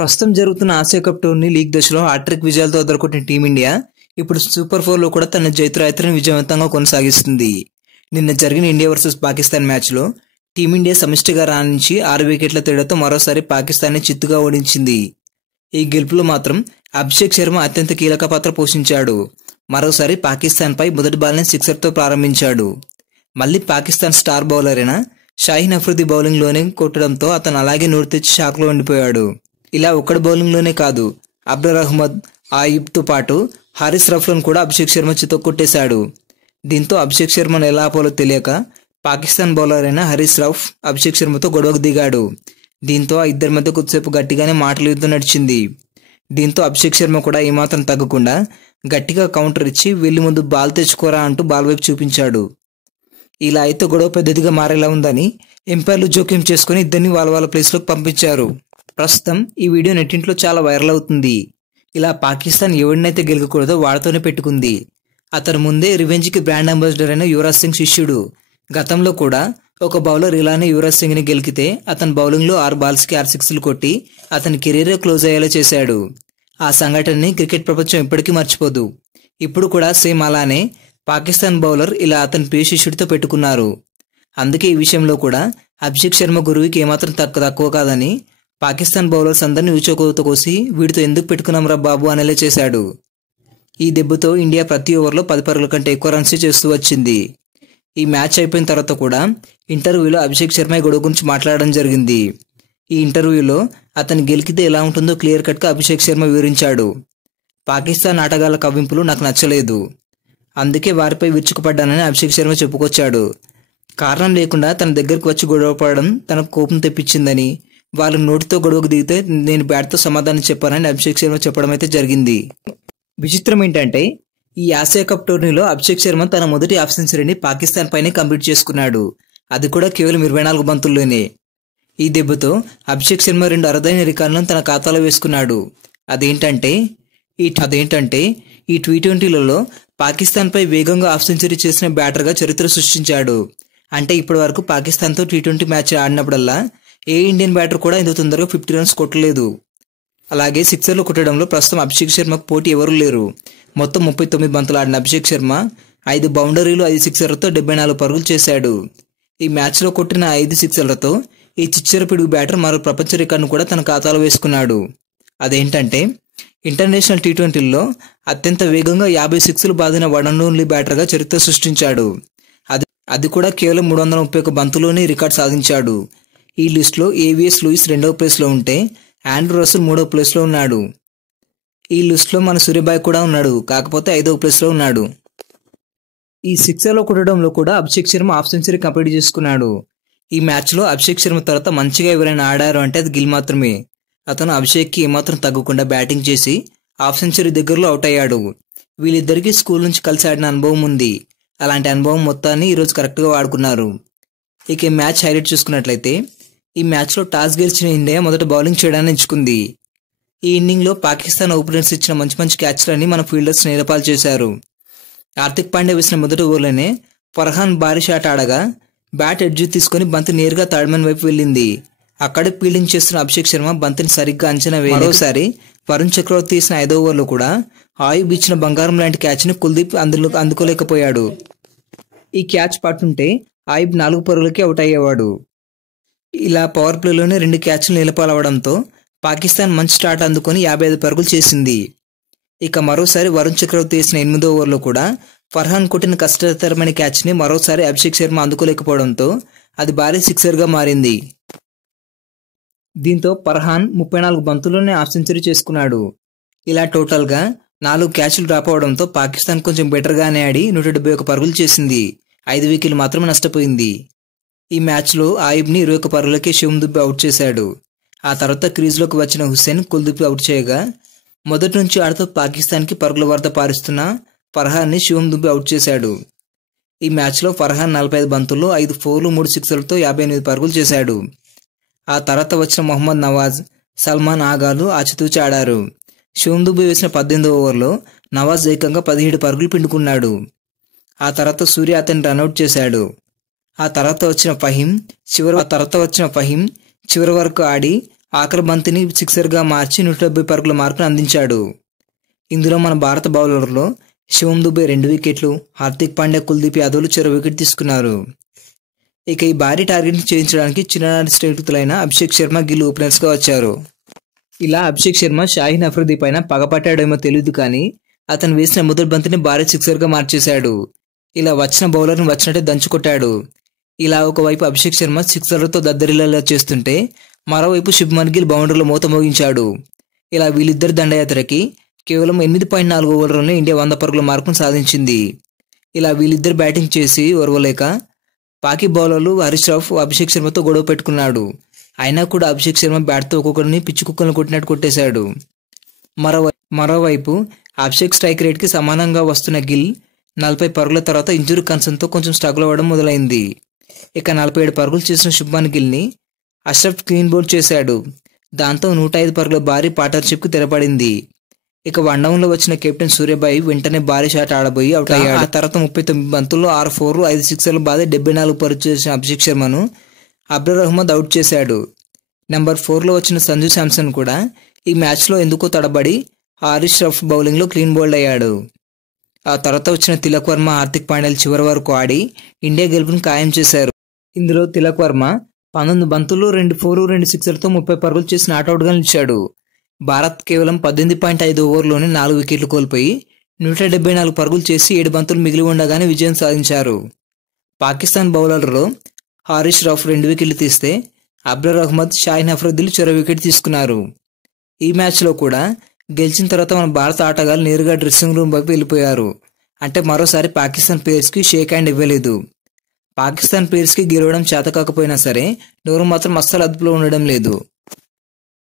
ప్రస్తుతం జరుగుతున్న Asia cup tourney league దశలో హ్యాట్రిక్ విజయాలతో ఎదుర్కొంటున్న టీమిండియా ఇప్పుడు సూపర్ 4లో కూడా తన జైత్రయాత్రను విజయవంతంగా కొనసాగిస్తుంది. నిన్న జరిగిన ఇండియా వర్సెస్ పాకిస్తాన్ మ్యాచ్లో టీమిండియా సమిష్టిగా రాణించి 6 వికెట్ల తేడాతో మరోసారి పాకిస్తాన్ని చిత్తుగా ఓడించింది. ఈ గెలుపులో మాత్రం అభిషేక్ శర్మ అత్యంత కీలక పాత్ర పోషించాడు. మరోసారి పాకిస్తాన్పై మొదటి బాల్ని సిక్సర్తో ప్రారంభించాడు. మళ్లీ పాకిస్తాన్ స్టార్ బౌలర్ అయిన షాహీన్ అఫ్రిది బౌలింగ్లోనే కొట్టడంతో అతను అలాగే నోరు తెచ్చి షాక్లో ఉండిపోయాడు. ఇలా ఒక్కడి బౌలింగ్లోనే కాదు, అబ్దుల్ అహ్మద్, ఆయుబ్తో పాటు హారిస్ రఫ్లను కూడా అభిషేక్ శర్మ చితక్కొట్టేశాడు. దీంతో అభిషేక్ శర్మను ఎలా ఆపాలో తెలియక పాకిస్తాన్ బౌలర్ అయిన హారిస్ రఫ్ అభిషేక్ శర్మతో గొడవకు దిగాడు. దీంతో ఆ ఇద్దరి మధ్య కొద్దిసేపు గట్టిగానే మాటల యుద్ధం నడిచింది. దీంతో అభిషేక్ శర్మ కూడా ఏమాత్రం తగ్గకుండా గట్టిగా కౌంటర్ ఇచ్చి వెళ్లి ముందు బాల్ తెచ్చుకోరా అంటూ బాల్ వైపు చూపించాడు. ఇలా అయితే గొడవ పెద్దదిగా మారేలా ఉందని ఎంపైర్లు జోక్యం చేసుకుని ఇద్దరిని వాళ్ళ ప్లేస్లోకి పంపించారు. ప్రస్తుతం ఈ వీడియో నెట్టింట్లో చాలా వైరల్ అవుతుంది. ఇలా పాకిస్తాన్ ఎవరినైతే గెలకకూడదో వాడితోనే పెట్టుకుంది. అతను ముందే రివెంజ్కి బ్రాండ్ అంబాసిడర్ అయిన యువరాజ్ సింగ్ శిష్యుడు. గతంలో కూడా ఒక బౌలర్ ఇలానే యువరాజ్ సింగ్ని గెలికితే అతని బౌలింగ్లో 6 బాల్స్కి 6 సిక్స్లు కొట్టి అతని కెరీర్ క్లోజ్ అయ్యేలా చేశాడు. ఆ సంఘటనని క్రికెట్ ప్రపంచం ఎప్పటికీ మర్చిపోదు. ఇప్పుడు కూడా సేమ్ అలానే పాకిస్తాన్ బౌలర్ ఇలా అతని ప్రియ శిష్యుడితో పెట్టుకున్నారు. అందుకే ఈ విషయంలో కూడా అభిషేక్ శర్మ గురువుకి ఏమాత్రం తక్కువ కాదని పాకిస్తాన్ బౌలర్స్ అందరినీ ఊచకోత కోసి వీడితో ఎందుకు పెట్టుకున్నాంరా బాబు అనేలా చేశాడు. ఈ దెబ్బతో ఇండియా ప్రతి ఓవర్లో 10 పరుగుల కంటే ఎక్కువ రన్స్ చేస్తూ వచ్చింది. ఈ మ్యాచ్ అయిపోయిన తర్వాత కూడా ఇంటర్వ్యూలో అభిషేక్ శర్మ గొడవ గురించి మాట్లాడడం జరిగింది. ఈ ఇంటర్వ్యూలో అతను గెలికితే ఎలా ఉంటుందో క్లియర్ కట్గా అభిషేక్ శర్మ వివరించాడు. పాకిస్తాన్ ఆటగాళ్ల కవ్వింపులు నాకు నచ్చలేదు, అందుకే వారిపై విరుచుకుపడ్డానని అభిషేక్ శర్మ చెప్పుకొచ్చాడు. కారణం లేకుండా తన దగ్గరకు వచ్చి గొడవ పడడం తనకు కోపం తెప్పించిందని, వాళ్ళు నోటితో గొడవకు దిగితే నేను బ్యాట్తో సమాధానం చెప్పానని అభిషేక్ శర్మ చెప్పడం అయితే జరిగింది. విచిత్రం ఏంటంటే ఈ ఆసియా కప్ టోర్నీలో అభిషేక్ శర్మ తన మొదటి హాఫ్ సెంచరీని పాకిస్తాన్ పైనే కంప్లీట్ చేసుకున్నాడు. అది కూడా కేవలం 24 బంతుల్లోనే. ఈ దెబ్బతో అభిషేక్ శర్మ 2 అరుదైన రికార్డులను తన ఖాతాలో వేసుకున్నాడు. అదేంటంటే ఈ T20లలో పాకిస్తాన్పై వేగంగా హాఫ్ సెంచరీ చేసిన బ్యాటర్గా చరిత్ర సృష్టించాడు. అంటే ఇప్పటి వరకు పాకిస్తాన్తో T20 మ్యాచ్ ఆడినప్పుడల్లా ఏ ఇండియన్ బ్యాటర్ కూడా ఇంత తొందరగా 50 రన్స్ కొట్టలేదు. అలాగే సిక్సర్లు కొట్టడంలో ప్రస్తుతం అభిషేక్ శర్మకు పోటీ ఎవరూ లేరు. మొత్తం 39 బంతులు ఆడిన అభిషేక్ శర్మ 5 బౌండరీలు 5 సిక్సర్లతో 74 పరుగులు చేశాడు. ఈ మ్యాచ్లో కొట్టిన 5 సిక్సర్లతో ఈ చిచ్చర పిడుగు బ్యాటర్ మరో ప్రపంచ రికార్డును కూడా తన ఖాతాలో వేసుకున్నాడు. అదేంటంటే ఇంటర్నేషనల్ T20ల్లో అత్యంత వేగంగా 50 సిక్స్లు బాదిన వన్ అండ్ ఓన్లీ బ్యాటర్గా చరిత్ర సృష్టించాడు. అది కూడా కేవలం 331 బంతుల్లోనే రికార్డు సాధించాడు. ఈ లిస్టులో ఏవిఎస్ లూయిస్ 2వ ప్లేస్లో ఉంటే ఆండ్రూ రసెల్ 3వ ప్లేస్లో ఉన్నాడు. ఈ లిస్టులో మన సూర్యబాయ్ కూడా ఉన్నాడు, కాకపోతే 5వ ప్లేస్లో ఉన్నాడు. ఈ సిక్సర్లో కొట్టడంలో కూడా Abhishek Sharma half century complete చేసుకున్నాడు. ఈ మ్యాచ్లో అభిషేక్ శర్మ తర్వాత మంచిగా ఎవరైనా ఆడారు అంటే అది గిల్ మాత్రమే. అతను అభిషేక్కి ఏమాత్రం తగ్గకుండా బ్యాటింగ్ చేసి హాఫ్ సెంచరీ దగ్గరలో అవుట్ అయ్యాడు. వీళ్ళిద్దరికీ స్కూల్ నుంచి కలిసి ఆడిన అనుభవం ఉంది. అలాంటి అనుభవం మొత్తాన్ని ఈరోజు కరెక్ట్గా వాడుకున్నారు. ఇక ఈ మ్యాచ్ హైలైట్ చూసుకున్నట్లయితే ఈ మ్యాచ్లో టాస్ గెలిచిన ఇండియా మొదట బౌలింగ్ చేయడాన్ని ఎంచుకుంది. ఈ ఇన్నింగ్లో పాకిస్తాన్ ఓపెనర్స్ ఇచ్చిన మంచి క్యాచ్లన్నీ మన ఫీల్డర్స్ నేలపాలు చేశారు. హార్దిక్ పాండ్యా వేసిన మొదటి ఓవర్లోనే ఫర్హాన్ భారీ షాట్ ఆడగా బ్యాట్ ఎడ్జ్ తీసుకుని బంతి నేరుగా థర్డ్ మ్యాన్ వైపు వెళ్ళింది. అక్కడే ఫీల్డింగ్ చేస్తున్న అభిషేక్ శర్మ బంతిని సరిగ్గా అంచనా వేయలేదు. మరోసారి వరుణ్ చక్రవర్తి తీసిన 5వ ఓవర్లో కూడా ఆయుబ్ ఇచ్చిన బంగారం లాంటి క్యాచ్ని కుల్దీప్ అందుకోలేకపోయాడు. ఈ క్యాచ్ పట్టుంటే ఆయుబ్ 4 పరుగులకి అవుట్ అయ్యేవాడు. ఇలా పవర్ ప్లేలోనే 2 క్యాచ్లు నిలపాలవడంతో పాకిస్తాన్ మంచి స్టార్ట్ అందుకొని 55 పరుగులు చేసింది. ఇక మరోసారి వరుణ్ చక్రవర్తి వేసిన 8వ ఓవర్లో కూడా ఫర్హాన్ కొట్టిన కష్టతరమైన క్యాచ్ని మరోసారి అభిషేక్ శర్మ అందుకోలేకపోవడంతో అది భారీ సిక్సర్గా మారింది. దీంతో ఫర్హాన్ 34 బంతుల్లోనే హాఫ్ సెంచరీ చేసుకున్నాడు. ఇలా టోటల్గా 4 క్యాచ్లు డ్రాప్ అవడంతో పాకిస్తాన్ కొంచెం బెటర్గానే ఆడి 171 పరుగులు చేసింది. 5 వికెట్లు మాత్రమే నష్టపోయింది. ఈ మ్యాచ్లో ఆయుబ్ని 21 పరుగులకే శివం దుబే అవుట్ చేశాడు. ఆ తర్వాత క్రీజ్లోకి వచ్చిన హుస్సేన్ కుల్దీప్ అవుట్ చేయగా మొదటి నుంచి ఆడుతూ పాకిస్తాన్కి పరుగుల వరద పారిస్తున్న ఫర్హాన్ని శివం దుబే అవుట్ చేశాడు. ఈ మ్యాచ్లో ఫర్హాన్ 45 బంతుల్లో 5 ఫోర్లు 3 సిక్సర్లతో 58 పరుగులు చేశాడు. ఆ తర్వాత వచ్చిన మొహమ్మద్ నవాజ్, సల్మాన్ ఆగాలు ఆచితూచి ఆడారు. శివం దుబే వేసిన 18వ ఓవర్లో నవాజ్ ఏకంగా 17 పరుగులు పిండుకున్నాడు. ఆ తర్వాత సూర్య అతన్ని రన్అట్ చేశాడు. ఆ తర్వాత వచ్చిన ఫహీం చివరి వరకు ఆడి ఆఖరి బంతిని సిక్సర్గా మార్చి 170 పరుగుల మార్కును అందించాడు. ఇందులో మన భారత బౌలర్లో శివం దుబే 2 వికెట్లు, హార్దిక్ పాండ్యా, కుల్దీప్ యాదవ్లు చెరో వికెట్ తీసుకున్నారు. ఇక ఈ భారీ టార్గెట్ని చేయించడానికి చిన్ననాటి స్నేహితులైన అభిషేక్ శర్మ, గిల్ ఓపెనర్స్గా వచ్చారు. ఇలా అభిషేక్ శర్మ షాహీన్ అఫ్రిది పైన పగపట్టాడేమో తెలియదు కానీ అతను వేసిన మొదటి బంతిని భారీ సిక్సర్గా మార్చేశాడు. ఇలా వచ్చిన బౌలర్ని వచ్చినట్టే దంచుకొట్టాడు. ఇలా ఒకవైపు అభిషేక్ శర్మ సిక్సర్లతో దద్దరిల్లేలా చేస్తుంటే మరోవైపు శుభ్మన్ గిల్ బౌండరీలో మూత మోగించాడు. ఇలా వీళ్ళిద్దరి దండయాత్రకి కేవలం 8.4 ఓవర్లోనే ఇండియా 100 పరుగుల మార్కును సాధించింది. ఇలా వీళ్ళిద్దరు బ్యాటింగ్ చేసి ఓర్వలేక పాకి బౌలర్లు హరీష్ రావు అభిషేక్ శర్మతో గొడవ పెట్టుకున్నాడు. అయినా కూడా అభిషేక్ శర్మ బ్యాట్తో ఒక్కొక్కరిని పిచ్చి కుక్కలను కొట్టినట్టు కొట్టేశాడు. మరోవైపు అభిషేక్ స్ట్రైక్ రేట్కి సమానంగా వస్తున్న గిల్ 40 పరుగుల తర్వాత ఇంజురీ కన్సర్న్తో కొంచెం స్ట్రగుల్ అవ్వడం మొదలైంది. ఇక 47 పరుగులు చేసిన శుభ్మన్ గిల్ని అష్రఫ్ క్లీన్ బౌల్డ్ చేశాడు. దాంతో 105 పరుగుల భారీ పార్ట్నర్షిప్కి తెరపడింది. ఇక వన్డౌన్లో వచ్చిన కెప్టెన్ సూర్యబాయి వెంటనే భారీ షాట్ ఆడబోయి అవుట్ అయ్యాడు. ఆ తర్వాత 39 బంతుల్లో 6 4లు 5 సిక్సర్లు బాధ 74 పరుగులు చేసిన అభిషేక్ శర్మను అబ్దుల్ రహ్మద్ అవుట్ చేశాడు. నెంబర్ 4లో వచ్చిన సంజు శాంసన్ కూడా ఈ మ్యాచ్లో ఎందుకో తడబడి హరీష్ రావు బౌలింగ్లో క్లీన్ బౌల్డ్ అయ్యాడు. ఆ తర్వాత వచ్చిన తిలక్ వర్మ, హార్దిక్ పాండ్యాలు చివరి వరకు ఆడి ఇండియా గెలుపును ఖాయం చేశారు. ఇందులో తిలక్ వర్మ 19 బంతుల్లో 2 4, 2 సిక్సర్లతో 30 పరుగులు చేసి నాట్అవుట్గా నిలిచాడు. భారత్ కేవలం 18.5 ఓవర్లోనే 4 వికెట్లు కోల్పోయి 174 పరుగులు చేసి 7 బంతులు మిగిలి ఉండగానే విజయం సాధించారు. పాకిస్తాన్ బౌలర్లలో హరీష్ రావు 2 వికెట్లు తీస్తే అబ్దుల్ అహ్మద్, షాహీన్ అఫ్రిదిలు చెరో వికెట్ తీసుకున్నారు. ఈ మ్యాచ్లో కూడా గెలిచిన తర్వాత మన భారత ఆటగాళ్లు నేరుగా డ్రెస్సింగ్ రూమ్ వైపు వెళ్ళిపోయారు. అంటే మరోసారి పాకిస్తాన్ ప్లేయర్స్కి షేక్ హ్యాండ్ ఇవ్వలేదు. పాకిస్తాన్ ప్లేయర్స్కి గెలవడం చేత కాకపోయినా సరే నోరు మాత్రం అస్సలు అదుపులో ఉండడం లేదు.